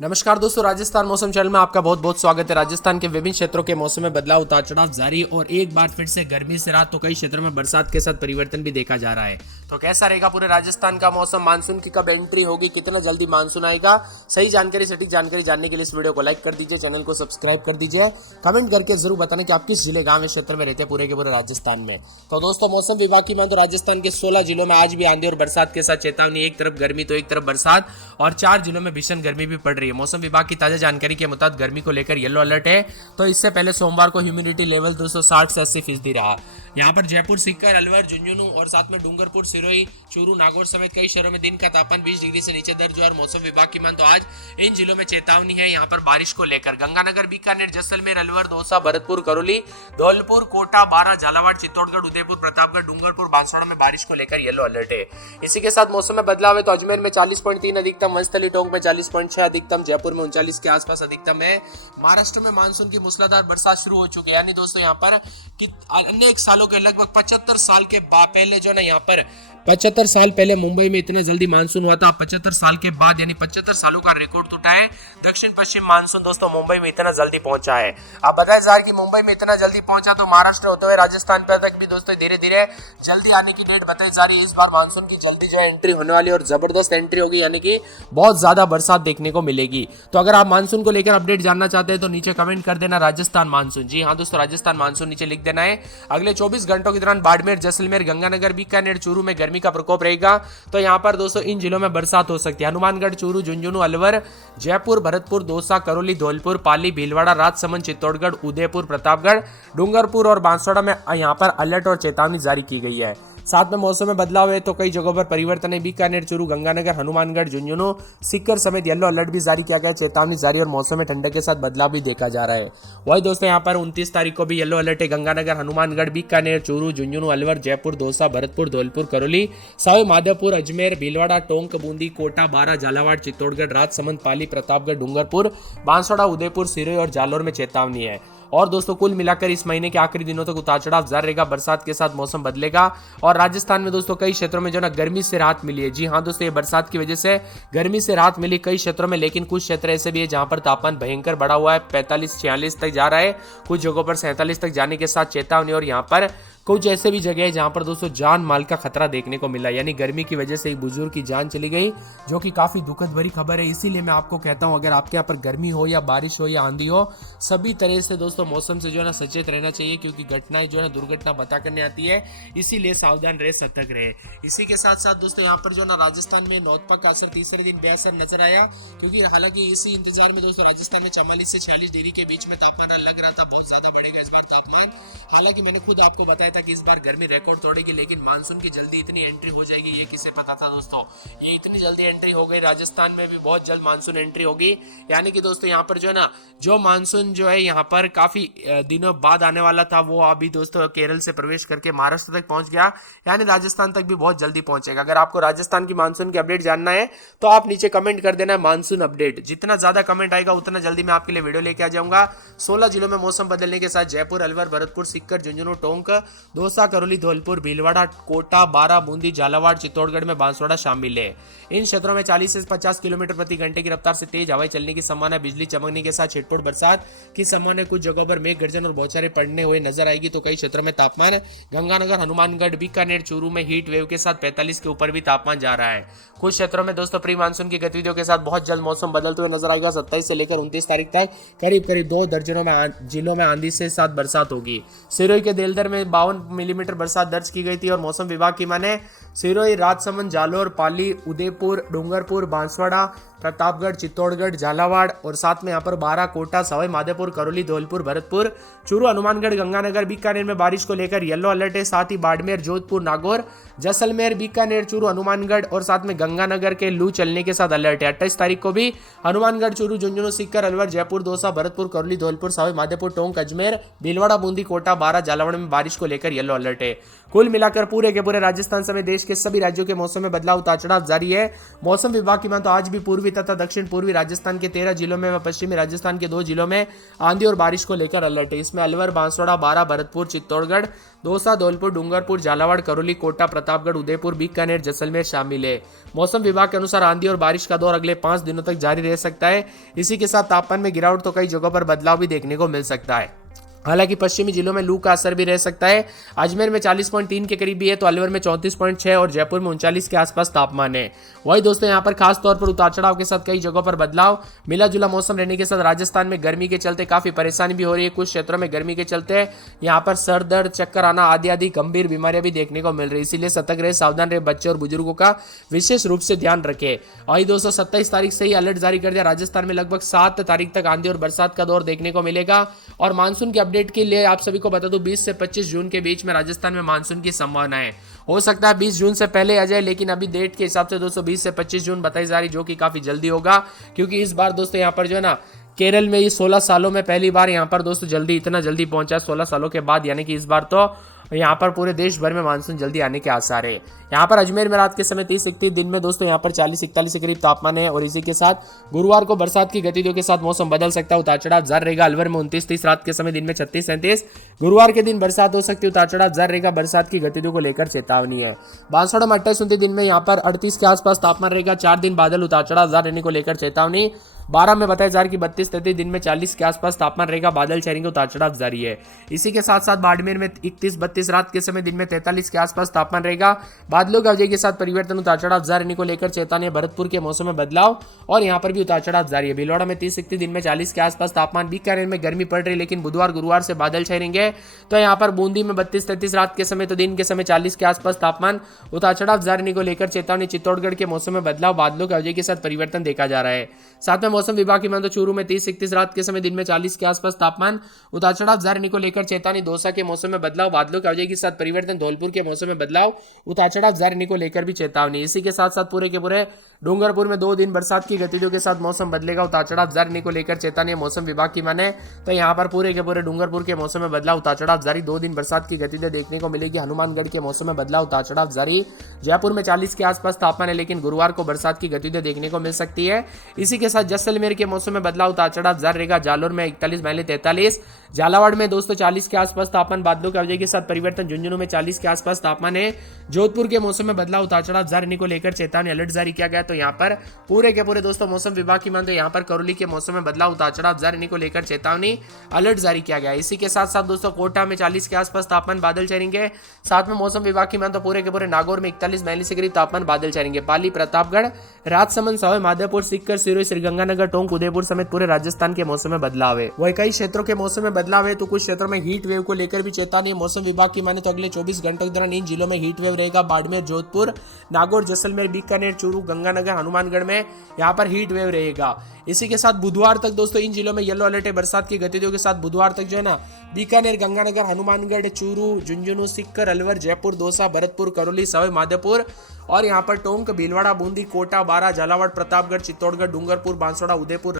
नमस्कार दोस्तों, राजस्थान मौसम चैनल में आपका बहुत बहुत स्वागत है। राजस्थान के विभिन्न क्षेत्रों के मौसम में बदलाव उतार चढ़ाव जारी और एक बार फिर से गर्मी से राहत तो कई क्षेत्रों में बरसात के साथ परिवर्तन भी देखा जा रहा है। तो कैसा रहेगा पूरे राजस्थान का मौसम, मानसून की कब एंट्री होगी, कितना जल्दी मानसून आएगा, सही जानकारी सटीक जानकारी जानने के लिए इस वीडियो को लाइक कर दीजिए, चैनल को सब्सक्राइब कर दीजिए, कमेंट करके जरूर बताना कि आप किस जिले गाँव क्षेत्र में रहते हैं पूरे के पूरे राजस्थान में। तो दोस्तों, मौसम विभाग की माने तो राजस्थान के 16 जिलों में आज भी आंधी और बरसात के साथ चेतावनी। एक तरफ गर्मी तो एक तरफ बरसात और 4 जिलों में भीषण गर्मी भी पड़ रही है। मौसम विभाग की ताजा जानकारी के मुताबिक गर्मी को लेकर येलो अलर्ट है। तो इससे पहले सोमवार को ह्यूमिडिटी लेवल 260 से 80% रहा। यहाँ पर जयपुर, सीकर, अलवर, झुंझुनू और साथ में डूंगरपुर, सिरोही, चूरू, नागौर समेत कई शहरों में दिन का तापमान 20 डिग्री से नीचे दर्ज हुआ। और मौसम विभाग की मान तो आज इन जिलों में चेतावनी है यहाँ पर बारिश को लेकर। गंगानगर, बीकानेर, जैसलमेर, अलवर, दौसा, भरतपुर, करौली, धौलपुर, कोटा, बारां, झालावाड़, चित्तौड़गढ़, उदयपुर, प्रतापगढ़, डूंगरपुर, बांसवाड़ा में बारिश को लेकर येलो अलर्ट है। इसी के साथ मौसम में बदलाव है तो अजमेर में 40.3 अधिकतम, वंशथली टोंक में 40.6 अधिकतम, जयपुर में 39 के आसपास अधिकतम है। महाराष्ट्र में मानसून की मूसलाधार बरसात शुरू हो चुकी है। यानी दोस्तों यहाँ पर अनेक सालों के लगभग 75 साल के पहले जो ना यहाँ पर 75 साल पहले मुंबई में इतना जल्दी मानसून हुआ था। 75 साल के बाद यानी 75 सालों का रिकॉर्ड टूटा है। दक्षिण पश्चिम मानसून दोस्तों मुंबई में इतना जल्दी पहुंचा है। अब बताया जा रहा है कि मुंबई में इतना जल्दी पहुंचा तो महाराष्ट्र होते हुए राजस्थान पर तक भी दोस्तों धीरे धीरे जल्दी आने की डेट बताई जा रही है। इस बार मानसून की जल्दी जो एंट्री होने वाली और जबरदस्त एंट्री होगी, यानी कि बहुत ज्यादा बरसात देखने को मिलेगी। तो अगर आप मानसून को लेकर अपडेट जानना चाहते हैं तो नीचे कमेंट कर देना राजस्थान मानसून। जी हाँ दोस्तों, राजस्थान मानसून नीचे लिख देना है। अगले 24 घंटों के दौरान बाड़मेर, जैसलमेर, गंगानगर, बीकानेर, चूरू में गर्मी का प्रकोप रहेगा। तो यहाँ पर दोस्तों इन जिलों में बरसात हो सकती है। हनुमानगढ़, चूरू, झुंझुनू, अलवर, जयपुर, भरतपुर, दौसा, करौली, धौलपुर, पाली, भीलवाड़ा, राजसमंद, चित्तौड़गढ़, उदयपुर, प्रतापगढ़, डूंगरपुर और बांसवाड़ा में यहाँ पर अलर्ट और चेतावनी जारी की गई है। साथ में मौसम में बदलाव है तो कई जगहों पर परिवर्तन है। बीकानेर, चूरू, गंगानगर, हनुमानगढ़, झुंझुनू, सीकर समेत येलो अलर्ट भी जारी किया गया, चेतावनी जारी और मौसम में ठंडक के साथ बदलाव भी देखा जा रहा है। वही दोस्तों यहाँ पर 29 तारीख को भी येलो अलर्ट है। गंगानगर, हनुमानगढ़, बीकानेर, चूरू, झुंझुनू, अलवर, जयपुर, दौसा, भरतपुर, धौलपुर, करौली, सवाई माधोपुर, अजमेर, भीलवाड़ा, टोंक, बूंदी, कोटा, बारां, झालावाड़, चित्तौड़गढ़, राजसमंद, पाली, प्रतापगढ़, डूंगरपुर, बांसवाड़ा, उदयपुर, सिरोही और जालोर में चेतावनी है। और दोस्तों कुल मिलाकर इस महीने के आखिरी दिनों तक उतार चढ़ाव जारी रहेगा। बरसात के साथ मौसम बदलेगा और राजस्थान में दोस्तों कई क्षेत्रों में जो ना गर्मी से राहत मिली है। जी हाँ दोस्तों, ये बरसात की वजह से गर्मी से राहत मिली कई क्षेत्रों में, लेकिन कुछ क्षेत्र ऐसे भी है जहां पर तापमान भयंकर बढ़ा हुआ है। 45-46 तक जा रहा है, कुछ जगहों पर 47 तक जाने के साथ चेतावनी। और यहाँ पर कुछ ऐसे भी जगह है जहां पर दोस्तों जान माल का खतरा देखने को मिला, यानी गर्मी की वजह से एक बुजुर्ग की जान चली गई, जो कि काफी दुखद भरी खबर है। इसीलिए मैं आपको कहता हूं, अगर आपके यहाँ पर गर्मी हो या बारिश हो या आंधी हो, सभी तरह से दोस्तों मौसम से जो है ना सचेत रहना चाहिए, क्योंकि घटनाएं जो है ना दुर्घटना बता करने आती है। इसीलिए सावधान रहे, सतर्क रहे। इसी के साथ साथ दोस्तों यहाँ पर जो ना राजस्थान में नौतपा का असर तीसरे दिन बेअसर नजर आया, क्योंकि हालांकि इसी इंतजार में दोस्तों राजस्थान में 44 से 46 डिग्री के बीच में तापमान लग रहा था बहुत ज्यादा बढ़ेगा इस बार तापमान। हालांकि मैंने खुद आपको बताया था कि इस बार गर्मी रिकॉर्ड तोड़ेगी, लेकिन मानसून की जल्दी इतनी एंट्री हो जाएगी ये किसे पता था दोस्तों। ये इतनी जल्दी एंट्री हो गई, राजस्थान में भी बहुत जल्द मानसून एंट्री होगी। यानी कि दोस्तों यहाँ पर जो है ना, जो मानसून जो है यहाँ पर काफी दिनों बाद आने वाला था, वो अभी दोस्तों केरल से प्रवेश करके महाराष्ट्र तक पहुंच गया, यानी राजस्थान तक भी बहुत जल्दी पहुंचेगा। अगर आपको राजस्थान की मानसून की अपडेट जानना है तो आप नीचे कमेंट कर देना मानसून अपडेट। जितना ज्यादा कमेंट आएगा उतना जल्दी मैं आपके लिए वीडियो लेके आ जाऊंगा। 16 जिलों में मौसम बदलने के साथ जयपुर, अलवर, भरतपुर, सीकर, झुंझुनू, टोंक, दौसा, करौली, धौलपुर, भीलवाड़ा, कोटा, बारां, बूंदी, झालावाड़, चित्तौड़गढ़ में बांसवाड़ा शामिल है। इन क्षेत्रों में 40 से 50 किलोमीटर प्रति घंटे की रफ्तार से तेज हवाएं चलने की संभावना, बिजली चमकने के साथ छिटपुट बरसात की संभावना, कुछ जगहों पर मेघ गर्जन और बौछारें पड़ने हुए नजर आएगी। तो कई क्षेत्रों में तापमान गंगानगर, हनुमानगढ़, बीकानेर, चूरू में हीट वेव के साथ 45 के ऊपर भी तापमान जा रहा है। कुछ क्षेत्रों में दोस्तों प्री मानसून की गतिविधियों के साथ बहुत जल्द मौसम बदलते हुए नजर आएगा। 27 से लेकर 29 तारीख तक करीब करीब 2 दर्जनों में जिलों में आंधी से साथ बरसात होगी। सिरोही के देलदर में 52 मिलीमीटर बरसात दर्ज की गई थी। और मौसम विभाग की माने सिरोही, राजसमंद, जालोर, पाली, उदयपुर, डूंगरपुर, बांसवाड़ा, प्रतापगढ़, चित्तौड़गढ़, झालावाड़ और साथ में यहाँ पर बारां, कोटा, सवाई माधोपुर, करौली, धौलपुर, भरतपुर, चूरू, हनुमानगढ़, गंगानगर, बीकानेर में बारिश को लेकर येलो अलर्ट है। साथ ही बाड़मेर, जोधपुर, नागौर, जैसलमेर, बीकानेर, चूरू, हनुमानगढ़ और साथ में गंगानगर के लू चलने के साथ अलर्ट है। 28 तारीख को भी हनुमानगढ़, चूरू, झुंझुनू, सीकर, अलवर, जयपुर, दौसा, भरतपुर, करौली, धौलपुर, सवाई माधोपुर, टोंक, अजमेर, भीलवाड़ा, बूंदी, कोटा, बारां, झालावाड़ में बारिश को लेकर येलो अलर्ट है। कुल मिलाकर पूरे के पूरे राजस्थान समेत देश के सभी राज्यों के मौसम में बदलाव उतार चढ़ाव जारी है। मौसम विभाग की माने तो आज भी पूर्वी पूर्वी तथा दक्षिण पूर्वी राजस्थान के 13 जिलों में व पश्चिमी राजस्थान के 2 जिलों में आंधी और बारिश को लेकर अलर्ट है। इसमें अलवर, बांसवाड़ा, बारां, भरतपुर, चित्तौड़गढ़, दौसा, धौलपुर, डूंगरपुर, झालावाड़, करौली, कोटा, प्रतापगढ़, उदयपुर, बीकानेर, जैसलमेर शामिल है। मौसम विभाग के अनुसार आंधी और बारिश का दौर अगले 5 दिनों तक जारी रह सकता है। इसी के साथ तापमान में गिरावट तो कई जगहों पर बदलाव भी देखने को मिल सकता है। हालांकि पश्चिमी जिलों में लू का असर भी रह सकता है। अजमेर में 40.3 के करीब भी है तो अलवर में 34.6 और जयपुर में 39 के आसपास तापमान है। वही दोस्तों यहाँ पर खास तौर पर उतार चढ़ाव के साथ कई जगहों पर बदलाव, मिला जुला मौसम रहने के साथ राजस्थान में गर्मी के चलते काफी परेशानी भी हो रही है। कुछ क्षेत्रों में गर्मी के चलते यहाँ पर सर दर्द, चक्कर आना आदि गंभीर बीमारियां भी देखने को मिल रही है। इसीलिए सतर्क रहे, सावधान रहे, बच्चे और बुजुर्गों का विशेष रूप से ध्यान रखे। वही दोस्तों 27 तारीख से ही अलर्ट जारी कर दिया। राजस्थान में लगभग 7 तारीख तक आंधी और बरसात का दौर देखने को मिलेगा। और मानसून के अपडेट के लिए आप सभी को बता दूं 20 से 25 जून के बीच में राजस्थान में मानसून की संभावना है। हो सकता है 20 जून से पहले आ जाए, लेकिन अभी डेट के हिसाब से दोस्तों 20 से 25 जून बताई जा रही, जो कि काफी जल्दी होगा। क्योंकि इस बार दोस्तों यहाँ पर जो है ना, केरल में ये 16 सालों में पहली बार यहाँ पर दोस्तों इतना जल्दी पहुंचा 16 सालों के बाद। यानी कि इस बार तो यहाँ पर पूरे देश भर में मानसून जल्दी आने के आसार है। यहाँ पर अजमेर में रात के समय 30-31, दिन में दोस्तों यहाँ पर 40-41 के करीब तापमान है। और इसी के साथ गुरुवार को बरसात की गतिविधियों के साथ मौसम बदल सकता है, उतार चढ़ाव जारी रहेगा। अलवर में 29-30, रात के समय दिन में 36-37, गुरुवार के दिन बरसात हो सकती है, उतार चढ़ाव जारी रहेगा। बरसात की गतिविधियों को लेकर चेतावनी है। बांसवाड़ा में 28-29, दिन में यहाँ पर 38 के आसपास तापमान रहेगा। 4 दिन बादल, उतार चढ़ाव जारी रहने को लेकर चेतावनी। 12 में बताया जा रहा है कि 32-33, दिन में 40 के आसपास तापमान रहेगा। बादल छाएंगे, उतार चढ़ाव जारी है। इसी के साथ साथ बाड़मेर में 31-32, रात के समय दिन में 43 के आसपास तापमान रहेगा। बादलों की अवधि के साथ परिवर्तन, उतार चढ़ाव जारी रहने को लेकर चेतावनी है। भरतपुर के मौसम में बदलाव और यहाँ पर भी उतार चढ़ाव जारी है। भीलवाड़ा में 30-31, दिन में 40 के आसपास तापमान। बीकानेर में गर्मी पड़ रही है, लेकिन बुधवार गुरुवार से बादल छाएंगे। तो यहाँ पर बूंदी में 32-33, रात के समय तो दिन के समय 40 के आसपास तापमान, उतार चढ़ाव जारी रहने को लेकर चेतावनी। चित्तौड़गढ़ के मौसम में बदलाव, बादलों की अवधि के साथ परिवर्तन देखा जा रहा है। साथ में मौसम विभाग की माने तो चूरू में 30-31, रात के समय दिन में 40 के आसपास तापमान, उतार चढ़ाव जारी रहने को लेकर चेतावनी। दौसा के मौसम में बदलाव, बादलों की अवधि के साथ परिवर्तन। धौलपुर के मौसम में बदलाव, उतार चढ़ाव जारी रहने को लेकर भी चेतावनी। इसी के साथ साथ पूरे के पूरे डूंगरपुर में 2 दिन बरसात की गतिविधियों के साथ मौसम बदलेगा, उतार चढ़ाव जारी रहने को लेकर चेतावनी। मौसम विभाग की माने तो यहाँ पर पूरे के पूरे डूंगरपुर के मौसम में बदलाव, उतार चढ़ाव जारी। 2 दिन बरसात की गतिविधियां देखने को मिलेगी। हनुमानगढ़ के मौसम में बदलाव, उतार चढ़ाव जारी। जयपुर में 40 के आसपास तापमान है, लेकिन गुरुवार को बरसात की गतिविधियां देखने को मिल सकती है। इसी के साथ जैसलमेर के मौसम में बदलाव, उतार चढ़ाव जारी रहेगा। जालोर में 41, महली 43, झालावाड़ में दोस्तों 40 के आसपास तापमान, बादलों की अवधि के साथ परिवर्तन। झुंझुनू में 40 के आसपास तापमान है। जोधपुर के मौसम में बदलाव, उतार चढ़ाव जारी रहने को लेकर चेतावनी, अलर्ट जारी किया गया। तो यहाँ पर पूरे के पूरे दोस्तों मौसम विभाग की मानते यहाँ पर करौली के मौसम में बदलाव, उतार चढ़ाव जारी रहने को लेकर चेतावनी, अलर्ट जारी किया गया। इसी के साथ साथ दोस्तों कोटा में 40 के आसपास तापमान, बादल छाएंगे। साथ में मौसम विभाग की मानते पूरे के पूरे नागौर में 41, 42 के करीब तापमान, बादल छाएंगे। पाली, प्रतापगढ़, राजसमंद, सवाई माधोपुर, सीकर, सिरोही, श्रीगंगानगर, टोंक, उदयपुर समेत पूरे राजस्थान के मौसम में बदलाव है। वही कई क्षेत्रों के मौसम में बदलाव है तो कुछ क्षेत्रों में हीट वेव को लेकर भी चेतावनी। मौसम विभाग की माने तो अगले 24 घंटों के दौरान इन जिलों में हीट वेव रहेगा। बाड़मेर, जोधपुर, नागौर, जैसलमेर, बीकानेर, चूरू, गंगानगर, हनुमानगढ़ में यहाँ पर हीट वेव रहेगा। इसी के साथ बुधवार तक दोस्तों इन जिलों में येलो अलर्ट है। बरसात की गतिविधियों के साथ बुधवार तक जो है ना, बीकानेर, गंगानगर, हनुमानगढ़, चूरू, झुंझुनू, सीकर, अलवर, जयपुर, दौसा, भरतपुर, करौली, सवाई माधोपुर और यहाँ पर टोंक, भीलवाड़ा, बूंदी, कोटा, बारां, झालावाड़, प्रतापगढ़, चित्तौड़गढ़, डूंगरपुर, बांसवाड़ा, उदयपुर,